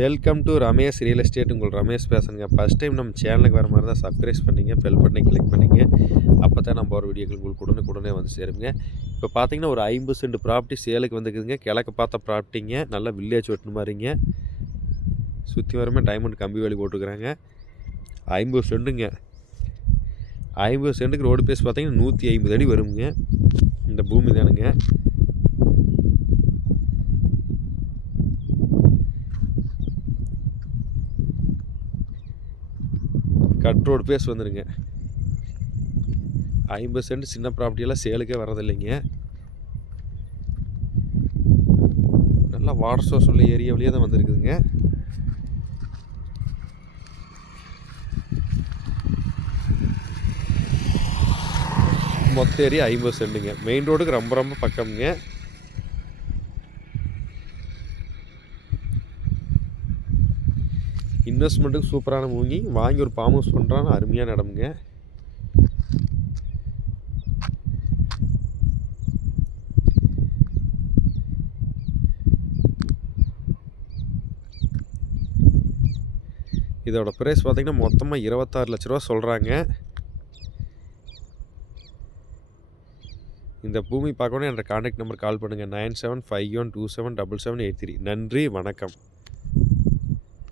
Welcome to Ramesh real estate. உங்கள் ரமேஷ் பேசுகிறேங்க. First time நம்ம சேனலுக்கு வர மாதிரி தான் சப்ஸ்கிரைப் பண்ணிங்க, பெல் பட்டனை கிளிக் பண்ணிங்க. அப்போ தான் நம்ம ஒரு வீடியோக்கள் உங்களுக்கு உடனே வந்து சேருங்க. இப்போ பார்த்தீங்கன்னா ஒரு 50 சென்ட் ப்ராப்பர்ட்டி சேலுக்கு வந்துக்குதுங்க. கிழக்கு பார்த்த ப்ராப்பர்ட்டிங்க, நல்லா வில்லேஜ் ஒட்டுன மாதிரிங்க. சுற்றி வரமே டைமண்ட் கம்பி வேலி போட்டுருக்குறாங்க. 50 சென்ட்டுங்க. 50 சென்ட்டுக்கு ரோடு பேஸ் பார்த்தீங்கன்னா 150 அடி வருங்க. இந்த பூமி தானுங்க. கட் ரோடு பேஸ் வந்துடுங்க. 50 சென்ட் சின்ன ப்ராப்பர்ட்டியெல்லாம் சேலுக்கே வரதில்லைங்க. நல்லா வாட்டர் சோர்ஸ் உள்ள ஏரியாவிலேயே தான் வந்துருக்குதுங்க. மொத்த ஏரியா 50 சென்ட்டுங்க. மெயின் ரோடுக்கு ரொம்ப ரொம்ப பக்கம்ங்க. இன்வெஸ்ட்மெண்ட்டுக்கு சூப்பரான மூங்கி வாங்கி ஒரு ஃபார்ம் ஹவுஸ் பண்ணுறான்னு அருமையான இடமுங்க. இதோட ப்ரைஸ் பார்த்தீங்கன்னா மொத்தமாக 26 லட்ச ரூபா சொல்கிறாங்க. இந்த பூமி பார்க்கணும் என்ற கான்டாக்ட் நம்பர் கால் பண்ணுங்கள். 9751277783. நன்றி, வணக்கம்.